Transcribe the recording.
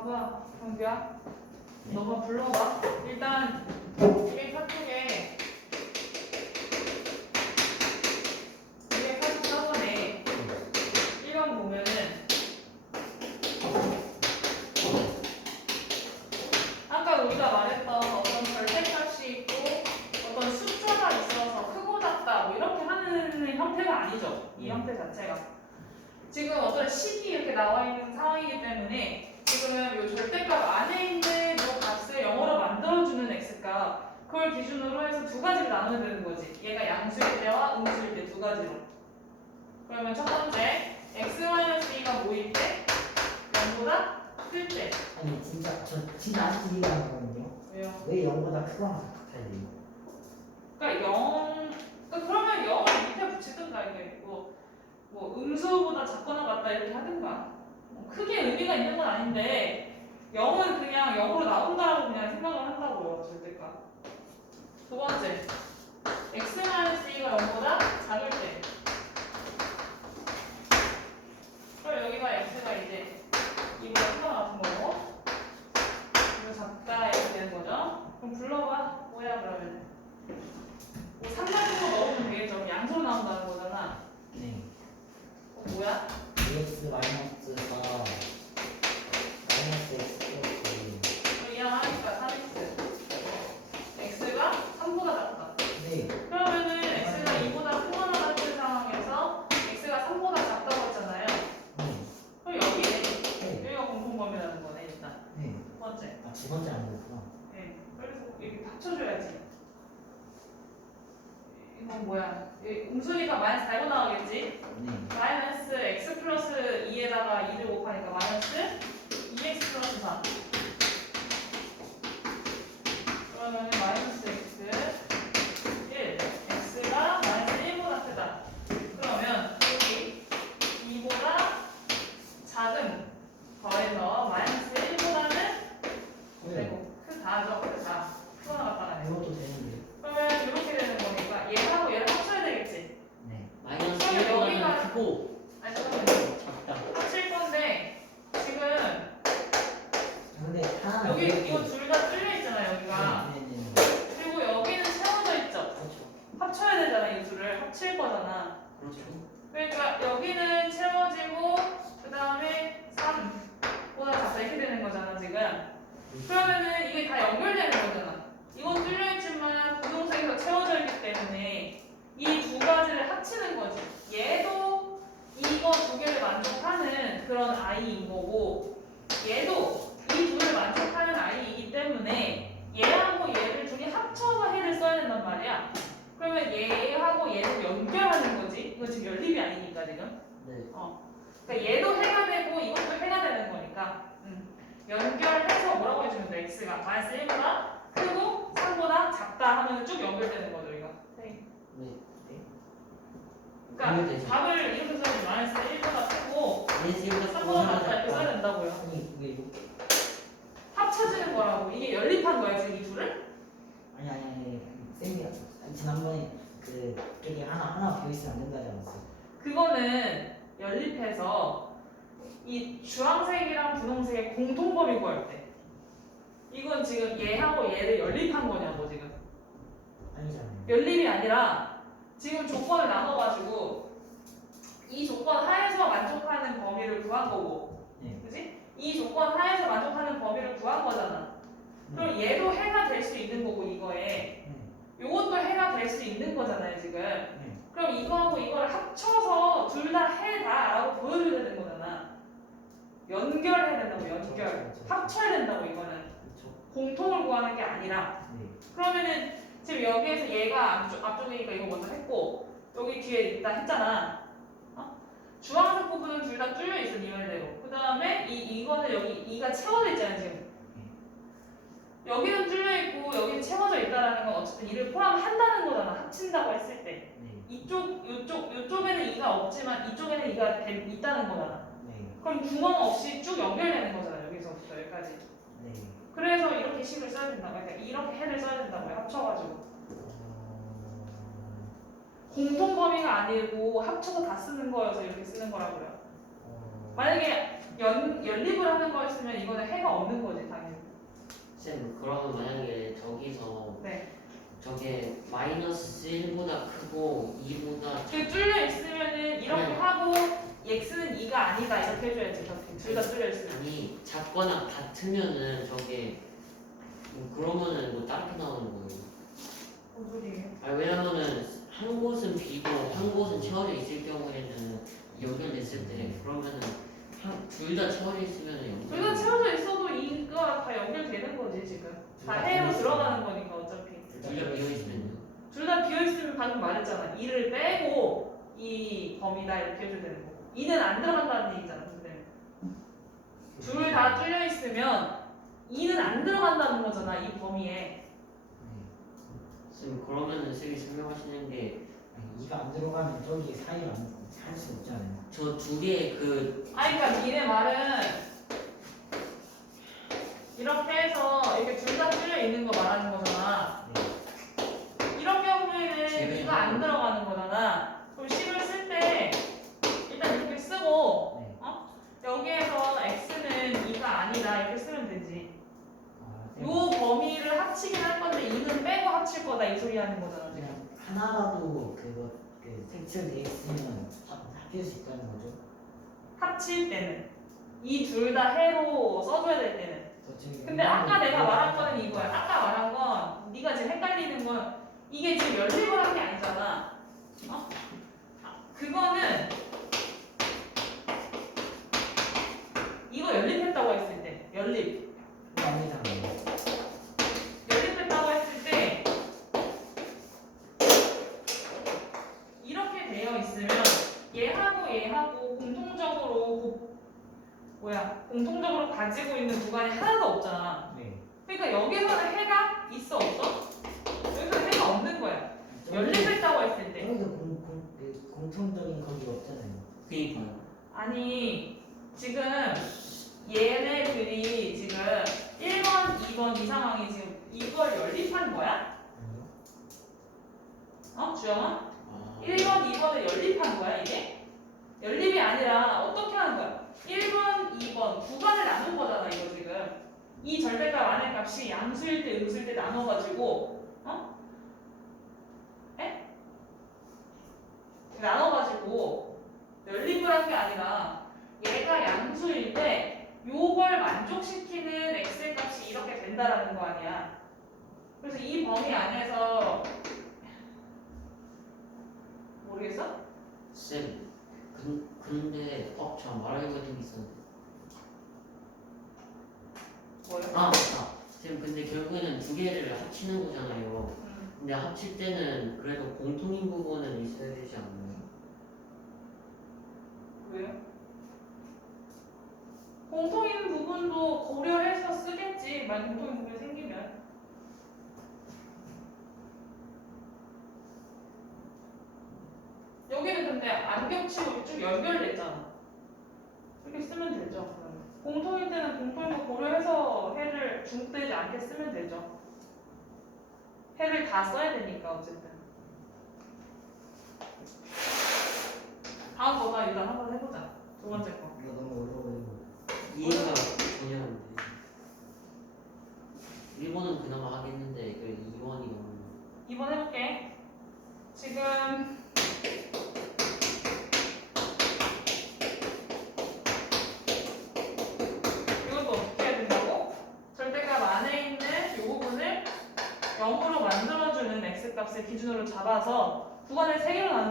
봐봐, 경규야. 너가 불러봐. 일단 이게 카톡에 244번에 1번 보면은 아까 우리가 말했던 어떤 절대값이 있고 어떤 숫자가 있어서 크고 작다 뭐 이렇게 하는 형태가 아니죠. 이 형태 자체가. 지금 어떤 식이 이렇게 나와 있는 상황이기 때문에 지금 이 절대값 안에 있는 이 값을 영어로 만들어주는 x값 그걸 기준으로 해서 두 가지로 나누면 되는 거지. 얘가 양수일 때와 음수일 때 두 가지로. 그러면 첫 번째 x-2가 뭐일 때? 0보다 클 때. 아니 진짜 저 진짜 아직도 이해가 안 가거든요. 왜요? 왜 0보다 크거나 같아야 돼요? 그러니까 0 그러니까 그러면 0을 밑에 붙이든가 이게 뭐, 뭐 음수보다 작거나 같다 이렇게 하든가 뭐 크게 의미가 있는 건 아닌데 0은 그냥 0으로 나온다라고 그냥 생각을 한다고요 절대값 두 번째 x-2가 0보다 작을 때 그럼 여기가 x가 이제 이보다 크거나 같은 거고 이거 작다 이렇게 되는 거죠 그럼 불러봐 뭐야 그러면 뭐 3단으로 넣으면 되겠죠. 양수로 나온다는 거잖아. 네. 어, 뭐야? x 마이너스가 마이너스 x 플러스 그럼 이랑 하니까 3x. x가 3보다 작다. 네. 그러면은 x가 2보다 크거나 같은 상황에서 x가 3보다 작다고 했잖아요. 네. 그럼 여기네. 네. 여기가 공통범위라는 거네 일단. 네. 첫 번째. 안 보였구나. 네. 그래서 이렇게 합쳐줘야지. 이건 뭐야? 이 음수니까 마이너스 달고 나가겠지? 네. 마이너스 x 플러스 2에다가 2를 곱하니까 마이너스 2x 플러스 4 그러면 마이너스 x 1 x가 마이너스 1보다 크다 그러면 여기 2보다 작은 더해서 마이너스 1보다는 네. 되고 크다죠 크다 크거나 같다가 이것도 되는데. 그러면 이렇게 되는 거니까 얘하고 얘를 합쳐야 되겠지 네. 마이너스 그러면 1보다는 여기가- 크고 아니 잠깐만요 작다. 합칠 건데 지금 근데 하나는 여기 이거 둘 다 뚫려 있잖아요 여기가 네, 네, 네. 그리고 여기는 채워져 있죠 그렇죠. 합쳐야 되잖아 이 둘을 합칠 거잖아 그렇죠. 그러니까 여기는 채워지고 그 다음에 3보다 작다 이렇게 되는 거잖아 지금 그러면은 이게 다 연결되는 거잖아 이건 뚫려 있지만 부동색에서 채워져 있기 때문에 이 두 가지를 합치는 거지 얘도 이거 두 개를 만족하는 그런 아이인 거고 얘도 이 둘을 만족하는 아이이기 때문에 얘하고 얘를 둘이 합쳐서 해를 써야 된단 말이야. 그러면 얘하고 얘를 연결하는 거지. 이거 지금 연립이 아니니까 지금. 네. 그러니까 얘도 해가 되고 이것도 해가 되는 거니까. 음. 연결해서 뭐라고 해주면 돼? x가 마이너스 1보다 크고 3보다 작다 하면 쭉 연결되는 거죠 이거. 네. 네. 그러니까 연결되죠. 답을 이렇게 써면 마이너스 1보다 크고 마이너스 1보다 3보다 작다 이렇게 써야 된다고요. 아니 그게 이거 합쳐지는 거라고. 이게 연립한 거야 지금 이 둘을? 아니 아니 아니 쌤이 아니, 지난번에 그 저기 하나 하나 비어 있으면 안 된다지 않았어요? 그거는 연립해서 이 주황색이랑 분홍색의 공통범위 구할 때 이건 지금 얘하고 얘를 연립한 거냐고 지금 아니잖아요. 연립이 아니라 지금 조건을 나눠가지고 이 조건 하에서 만족하는 범위를 구한 거고 네. 그지? 이 조건 하에서 만족하는 범위를 구한 거잖아 그럼 얘도 해가 될 수 있는 거고 이거에 네. 요것도 해가 될 수 있는 거잖아요 지금 네. 그럼 이거하고 이거를 합쳐서 둘 다 해다라고 보여줘야 되는 거잖아. 연결해야 된다고 연결. 그렇죠, 그렇죠. 합쳐야 된다고 이거는 그렇죠. 공통을 구하는 게 아니라. 네. 그러면은 지금 여기에서 얘가 앞쪽, 앞쪽이니까 이거 먼저 했고 여기 뒤에 있다 했잖아. 어? 주황색 부분은 둘 다 뚫려 있어 니 말대로. 그 다음에 이 이거는 여기 이가 채워져 있잖아요 지금. 여기는 뚫려 있고 여기는 채워져 있다라는 건 어쨌든 이를 포함한다는 거잖아. 합친다고 했을 때. 네. 이쪽, 이쪽, 이쪽에는 이가 없지만 이쪽에는 이가 돼- 있다는 거잖아. 네. 그럼 구멍 없이 쭉 연결되는 거잖아. 여기서부터 여기까지. 네. 그래서 이렇게 식을 써야 된다고. 그러니까 이렇게 해를 써야 된다고요. 합쳐가지고. 어... 공통 범위가 아니고 합쳐서 다 쓰는 거여서 이렇게 쓰는 거라고요. 어... 만약에 연, 연립을 하는 거였으면 이거는 해가 없는 거지 당연히 쌤 그러면 만약에 저기서 네. 저게 마이너스 1보다 크고 2보다 그 뚫려 있으면은 이렇게 네. 하고 x 는 2가 아니다 이렇게 해줘야지. 둘다 뚫려 있으면 아니 작거나 같으면은 저게 뭐 그러면은 뭐 다르게 나오는 거예요. 뭔 소리예요? 아 왜냐면은 한 곳은 비고 한 곳은 채워져 있을 경우에는 연결됐을 때 그러면은 둘 다 채워져 있으면은 둘다 채워져 있어도 2가 다 연결되는 거지 지금. 다 해로 들어가는 거니까 어차피. 둘다 비어 있으면요. 둘 다 비어 있으면 방금 말했잖아. 2를 빼고 이 범위다 이렇게 해줘야 되는 거 고 2는 안 들어간다는 얘기잖아 근데 둘 다 뚫려 있으면 2는 안 들어간다는 거잖아 이 범위에 쌤 그러면은 쌤이 설명하시는 게 이가 안 들어가면 저기 사이를 할수 없잖아요. 저두 개의 그 아니 그러니까 니네 말은 이렇게 해서 이렇게 둘 다 뚫려 있는 거 말하는 거잖아 네. 이런 경우에는 제외하고. 2가 안 들어가는 거잖아 그럼 식을 쓸 때 일단 이렇게 쓰고 네. 여기에서 x는 2가 아니다 이렇게 쓰면 되지 아, 쌤, 요 범위를 합치긴 할 건데 2는 빼고 합칠 거다 이 소리 하는 거잖아 지금. 그냥 하나라도 그거 그 색칠돼 있으면 합- 합칠 수 있다는 거죠. 합칠 때는. 이 둘 다 해로 써줘야 될 때는. 저 지금 근데 아까 내가 말한 거는 이거야. 아까 말한 건 네가 지금 헷갈리는 건 이게 지금 연립을 한 게 아니잖아. 어? 아, 그거는 이거 연립했다고 했을 때. 연립 그거 아니잖아요. 연립했다고 했을 때 이렇게 되어 있으면 얘하고 얘하고 공통적으로 고- 뭐야 공통적으로 가지고 있는 구간이 하나도 없잖아. 네. 그러니까 여기서는 해가 있어 없어? 여기서는 해가 없는 거야. 저기- 연립했다고 했을 때. 공, 공, 그 공통적인 거기가 없잖아요. 그니까요. 아니 지금 얘네들이 지금 1번, 2번 이 상황이 지금 이걸 연립한 거야? 아니요. 어 주영아? 아, 1번, 2번을 연립한 거야, 이게? 연립이 아니라 어떻게 하는 거야? 1번, 2번 구간을 나눈 거잖아, 이거 지금. 이 절대값 안의 값이 양수일 때, 음수일 때 나눠가지고, 어? 에? 나눠가지고 연립을 한 게 아니라 얘가 양수일 때 요걸 만족시키는 x의 값이 이렇게 된다라는 거 아니야. 그래서 이 범위 안에서 모르겠어? 쌤 근, 근데 어 저 말하려고 했던 게 있었는데 아 맞다 쌤 근데 결국에는 두 개를 합치는 거잖아요 음. 근데 합칠 때는 그래도 공통인 부분은 있어야 되지 않나요? 왜요? 공통인 부분도 고려해서 쓰겠지. 만약 공통인 부분이 생기면. 여기는 근데 안 겹치고 쭉 연결됐잖아. 이렇게 쓰면 되죠. 때는 공통인 거 고려해서 해를 중대지 않게 쓰면 되죠. 해를 다 써야 되니까 어쨌든. 다음 거나 일단 한번 해보자. 두 번째 거. 이거 너무 어려워요. 이해가 돼. 일본은 그나마 하겠는데 그 2원이 너무 2번 해볼게. 지금 이것도 어떻게 해야 된다고? 절대값 안에 있는 이 부분을 0으로 만들어주는 x 값을 기준으로 잡아서 구간을 세 개로 나눈